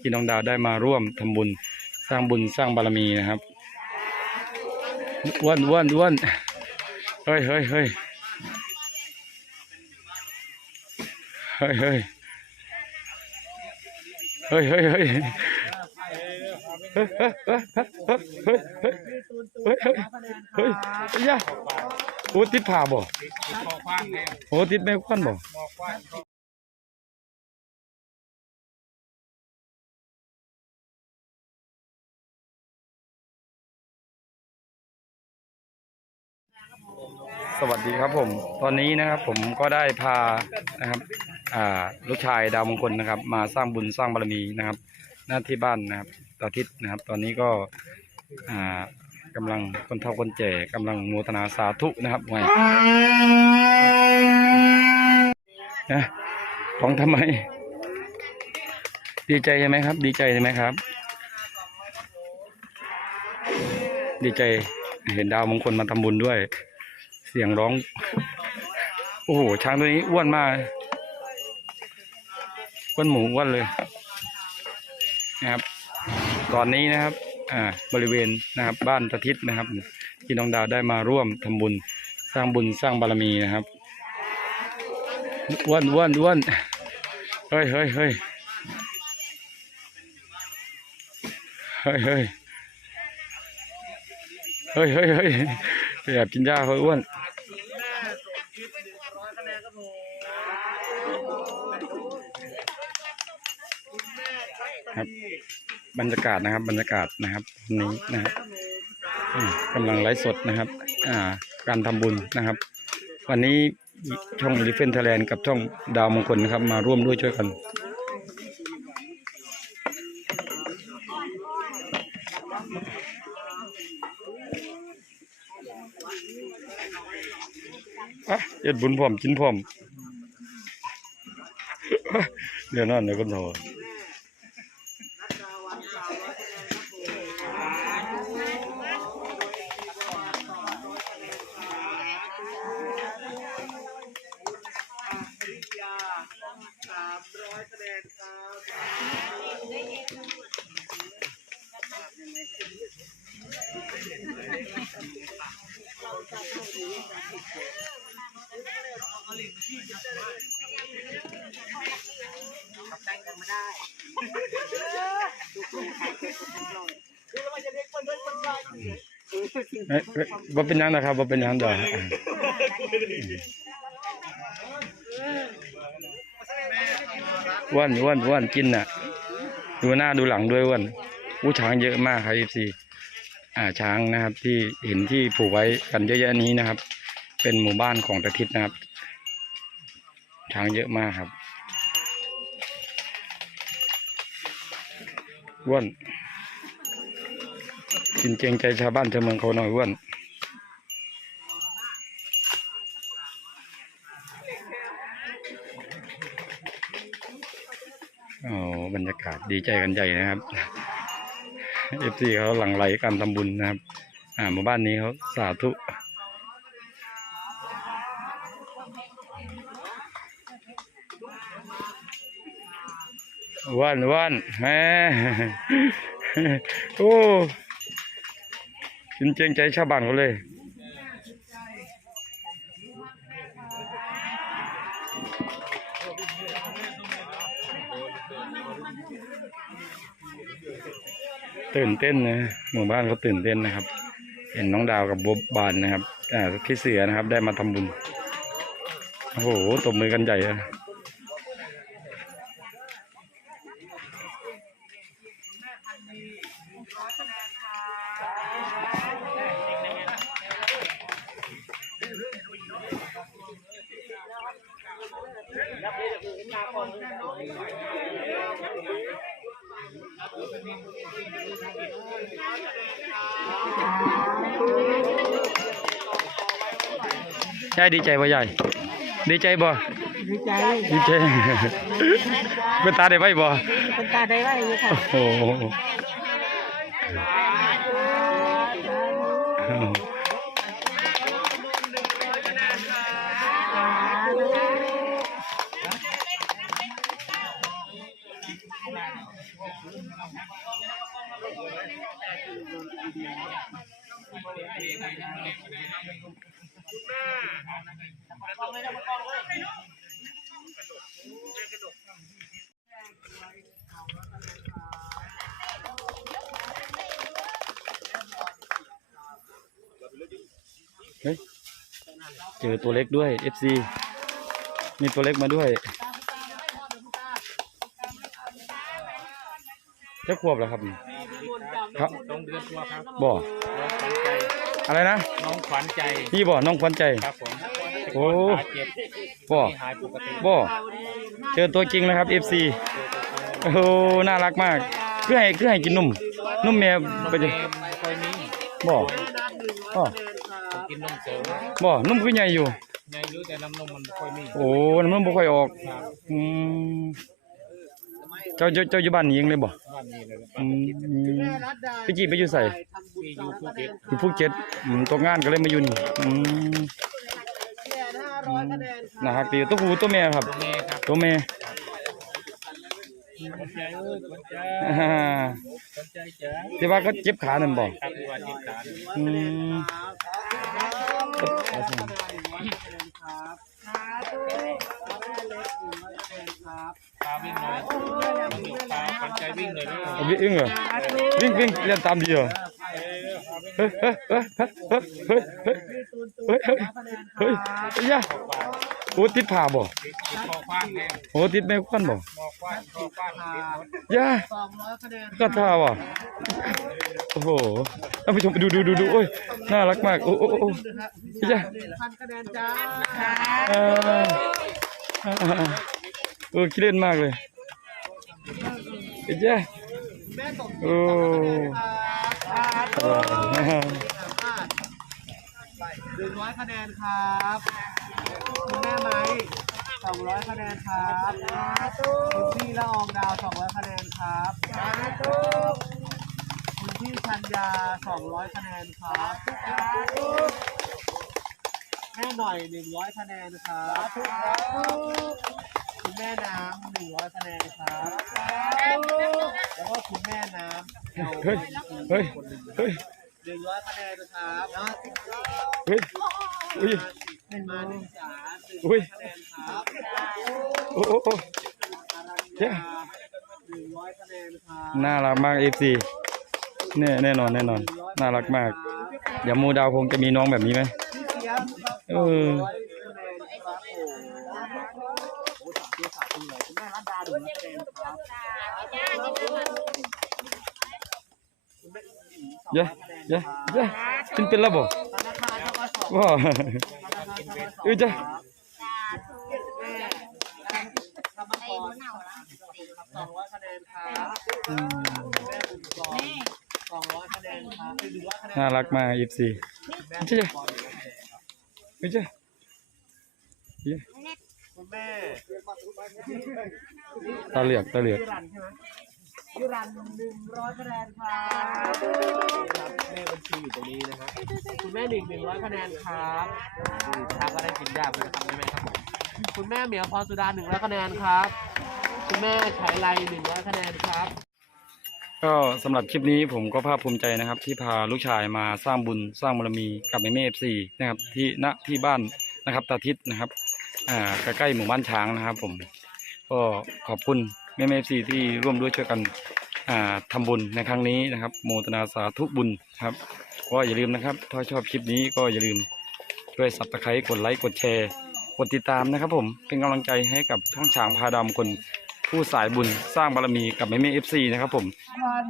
ที่น้องดาวได้มาร่วมทำบุญสร้างบุญสร้างบารมีนะครับอ้วนอ้วนอ้วนเฮ้ยเฮ้ยเฮ้ยเฮ้ยเฮ้ยเฮ้ยเฮ้ยเฮ้ยเฮ้ยเฮ้ยเฮ้ยเฮ้ยเฮ้ยเฮ้ยเฮ้ยเฮ้ยเฮ้ยยะโอ้ติดผ่าบ่โอ้ติดแม่ควันบ่ สวัสดีครับผม ตอนนี้นะครับผมก็ได้พานะครับลูกชายดาวมงคลนะครับ มาสร้างบุญสร้างบารมีนะครับ หน้าที่บ้านนะครับตาทิศนะครับ ตอนนี้ก็อ่ากำลังคนเฒ่าคนแก่กำลังโมทนาสาธุนะครับไงนะร้องทำไม ดีใจใช่ไหมครับ ดีใจใช่ไหมครับ ดีใจเห็นดาวมงคลมาทำบุญด้วย เสียงร้อง โอ้โห ช้างตัวนี้อ้วนมากอ้วนหมูอ้วนเลยนะครับ ตอนนี้นะครับ อ่า บริเวณนะครับ บ้านตะทิศนะครับ ที่น้องดาวได้มาร่วมทำบุญ สร้างบุญสร้างบารมีนะครับอ้วนอ้วนอ้วนเฮ้ยเฮ้ยเฮ้ยเฮ้ยเฮ้ยเฮ้ยเฮ้ยแอบกินหญ้าเฮ้ยอ้วน ครับบรรยากาศนะครับบรรยากาศนะครับวันนี้นะครับกำลังไลฟ์สดนะครับ อ่า การทำบุญนะครับ วันนี้ช่อง e l e p h a n t Thailand กับช่องดาวมงคลนะครับ มาร่วมด้วยช่วยกันอะเอ็ดบุญพร้อมกินพร้อมเดี๋ยวนั่นเดี๋ยวามร้อยคะแนนครับขับแต่งกันมาได้ดูครูใครเป็นคนอยคือเราจะเรียกคนเดินคนลอยว่าเป็นยังนนะครับว่าเป็นยังนเด้อ อ้วนอ้วนอ้วนกินน่ะ ดูหน้าดูหลังด้วยอ้วนอู้ช้างเยอะมากครับพีอ่าช้างนะครับ ที่เห็นที่ผูกไว้กันเยอะแยะนี้นะครับ เป็นหมู่บ้านของตะทิศนะครับ ช้างเยอะมากครับอ้วนกินเจงใจชาวบ้านชาวเมืองเขาหน่อยอ้วน โอ้บรรยากาศดีใจกันใหญ่นะครับเอฟซีเขาหลั่งไหลการทำบุญนะครับ อ่าหมู่บ้านนี้เขาสาธุวันวันแหมโอ้กิงใจชาวบ้านเขาเลย ตื่นเต้นนะหมู่บ้านเขาตื่นเต้นนะครับ เห็นน้องดาวกับบ๊อบบานนะครับอ่าพี่เสือนะครับ ได้มาทำบุญโอ้โหตบมือกันใหญ่อะ ยายดีใจบ่ยายดีใจบ่ดีใจดีใจเป็นตาได้ไว้บ่เป็นตาได้ไว้อยู่ค่ะโอ้โห เฮ้ย เจอตัวเล็กด้วย FC มีตัวเล็กมาด้วยเจ้าขวบเหรอครับครับต้องเดือนตัวครับบ่น้องขวัญใจอะไรนะ น้องขวัญใจ พี่บ่น้องควันใจครับผม โอ้ ขาเจ็บบ่หายปกติบ่เจอตัวจริงแล้วครับ FC โอ้โหน่ารักมากคือให้คือให้กินนมนมแม่นมไปเมจะย์ไม่ค่อยมีบ่บ่ต้องกินนมเสริมบ่นมคือใหญ่อยู่ยังรู้แต่น้ำนมมันไม่ค่อยมีโอ้น้ำนมบ่ค่อยออกครับอืมเจ้าเจ้าเจ้าอยู่บ้านนี้เองเลยบ่บ้านนี้เลยอืมพี่จีไปอยู่ใส่ที่อยู่ภูเก็ตอยู่ภูเก็ตอืมตกงานก็เลยมาอยู่นี่อืม นะฮักดีตัวผู้ตัวแม่ครับ ตัวเมย์ครับตัวแม่ขวัญใจเอ้ยขวัญใจอ่าขวัญใจจ๋าที่ว่าก็เจ็บขานั่นบ่ครับที่ว่าจิตการอืมพาวิ่งหน่อยพาขวัญใจวิ่งหน่อยเลยเอาวิ่งเหรอวิ่งวิ่งเรียนตามดีเหรอเฮ้ยเฮ้ยเฮ้ยเฮ้ยเฮ้ย เฮ้ย์จากเฮ้ยเจ้ยโอ้ติดผ่าบ่โอ้ติดแม่ควันบ่เจ้าก็ท่าบ่โอ้โหท่านผู้ชมดูดูดูดูโอ้ยน่ารักมากโอ้โอ้โอ้นจ้พันคะแนนจ้าโอ้ขี้เล่นมากเลยไอ้ย่สมอ้ นึ่งร้อยคะแนนครับคุณแม่ไม้สองร้อยคะแนนครับคุณพี่ละอองดาวสองร้อยคะแนนครับคุณพี่ชัญญาสองร้อยคะแนนครับแม่หน่อยหนึ่งร้อยคะแนนครับคุณแม่น้ำหนึ่งร้อยคะแนนครับแล้วก็คุณแม่น้ำเฮ้ยเฮ้ยเฮ้ย หนึ่งร้อยคะแนนนะครับเฮ้ยอุ้ยมาหนึ่งสาหนึ่งอุ้ยคะแนนครับโอ้โอ้โอ้เย้หนึ่งร้อยคะแนนครับน่ารักมากเอฟซีแน่แน่นอนแน่นอน น่ารักมากเดี๋ยวมูดาวคงจะมีน้องแบบนี้ไหมพี่เสียมเออร้อยคะแนนครับโอ้โหสามตัวสามตัวเลยคุณแม่ เยอะยอะยอะกินเป็นระบ่ว้าวเอ้ยจ้ะสองร้อยคะแนนครับสองร้อยคะแนนครับน่ารักมากยี่สิบสี่ใช่ไหมไม่ใช่ตาเหลือกตาเหลือก ยูรันใช่ไหมยูรันหนึ่งร้อยคะแนนครับแม่บัญชีอยู่ตรงนี้นะครับคุณแม่หนึ่งหนึ่งร้อยคะแนนครับทางก็ได้กินยากเลยนะครับแม่ครับผมคุณแม่เหมียวพรสุดาหนึ่งร้อยคะแนนครับ คุณแม่ไฉไลหนึ่งร้อยคะแนนครับก็สำหรับคลิปนี้ผมก็ภาคภูมิใจนะครับ ที่พาลูกชายมาสร้างบุญสร้างบารมีกับแม่แม่เอฟซีนะครับที่ณที่บ้านนะครับตาทิศนะครับอ่าใกล้ๆหมู่บ้านช้างนะครับ ผม ก็ขอบคุณ แม่แม่เอฟซีที่ร่วมด้วยช่วยกันอ่าทำบุญในครั้งนี้นะครับ โมทนาสาธุบุญครับก็อย่าลืมนะครับ ถ้าชอบคลิปนี้ก็อย่าลืมช่วยสับตะไคร้กดไลค์กดแชร์กดติดตามนะครับผมเป็นกำลังใจให้กับช่องช้างพาดำคนผู้สายบุญสร้างบารมีกับแม่แม่เอฟซีนะครับผมพัน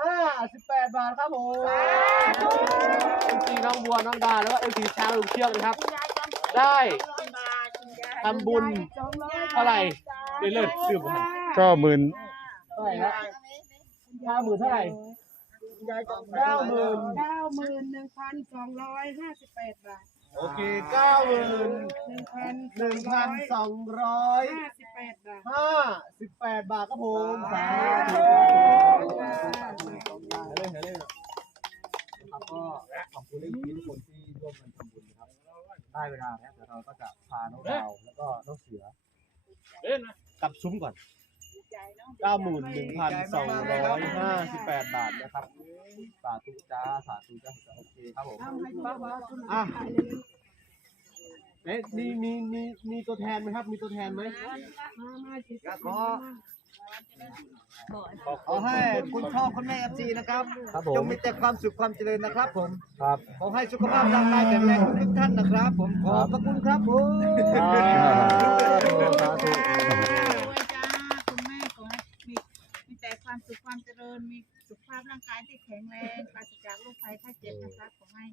ห้าสิบแปดบาทครับผมเอ็มซีน้องบัวน้องดาแล้วก็เอ็มซีช้างลุงเชือกนะครับ ได้ทำบุญเท่าไหร่ ได้เลิศสืบพันก็หมื่นเท่าไหร่ฮะห้าหมื่นเท่าไหร่เก้าหมื่นเก้าหมื่นหนึ่งพันสองร้อยห้าสิบแปดบาทโอเคเก้าหมื่นหนึ่งพันหนึ่งพันสองร้อยห้าสิบแปดบาทห้าสิบแปดบาทครับผมสาธุเล่นเล่นครับก็ขอบคุณเล่นทุกคนที่ร่วมกันทำบุญนะครับได้เวลาแล้วเดี๋ยวเราก็จะพาน้องดาวแล้วก็น้องเสือเล่นนะ กลับซุ้มก่อนเก้าหมื่นหนึ่งพันสองร้อยห้าสิบแปดบาทนะครับ สาธุจ้า สาธุจ้าโอเคครับผมอะเอ๊ะมีมีมีมีตัวแทนไหมครับ มีตัวแทนไหม ขอขอให้คุณพ่อคุณแม่เอฟซีนะครับครับผจมงมีแต่ความสุขความเจริญนะครับ ผมครับ ขอให้สุขภาพร่างกายแข็งแรงทุกท่านนะครับ ผมขอบพระคุณครับผม สาธุสาธุ ด้วยจ้าคุณแม่ขอให้มีมีแต่ ความเจริญมีสุขภาพร่างกายที่แข็งแรงปราศจากโรคภัยไข้เจ็บนะคะขอให้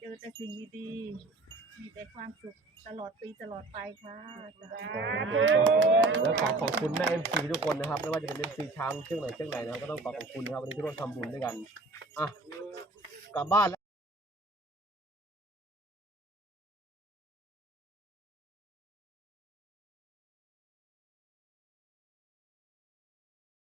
เจอแต่สิ่งดีๆมีแต่ความสุขตลอดปีตลอดไปค่ะแล้วขอขอบคุณแม่เอ็มซีทุกคนนะครับไม่ว่าจะเป็นเอ็มซีช้างเชือกไหนเชือกไหนนะครับก็ต้องขอขอบคุณนะครับวันนี้ที่ร่วมทำบุญด้วยกันอะกลับบ้านแล้ว